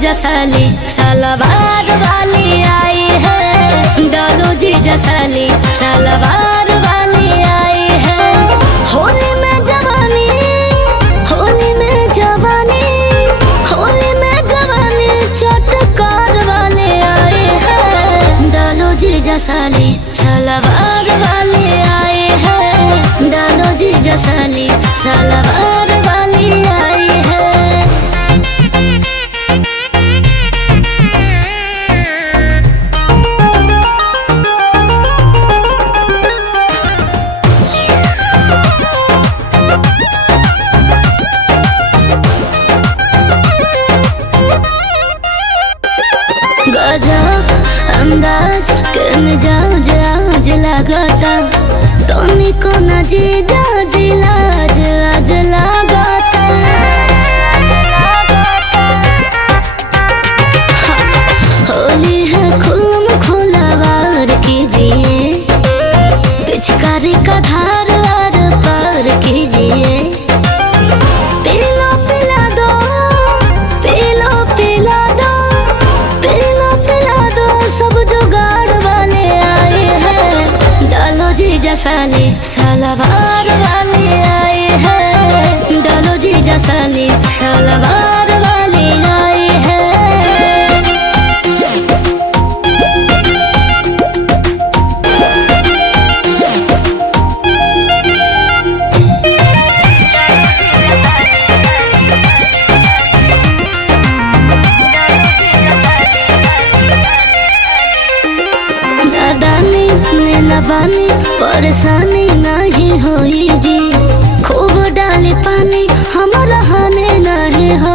जसाली सलवार वाली आई है, डालो जी जसाली सलवार वाली आई है। होली में जवानी, होली में जवानी, होली में जवानी चटकार वाले आए हैं। डालो जी जसाली सलवार वाली आई है, डालो जी जसाली सलवार वाली आई है। गजब अंदाज के मिजाज आज लगाता, तुमने को न जीजा जिलाज आज लगाता। होली है खुल्म खुलावार कीजिए, पिचकारी का धार आर पार कीजिए। जसाली सलवार वाली आई है, डालो जी जसाली सलवार वाली आई है। नादानी में नबानी परेशानी नहीं होई जी, खूब डाले पानी हमारा हाने नहीं हो।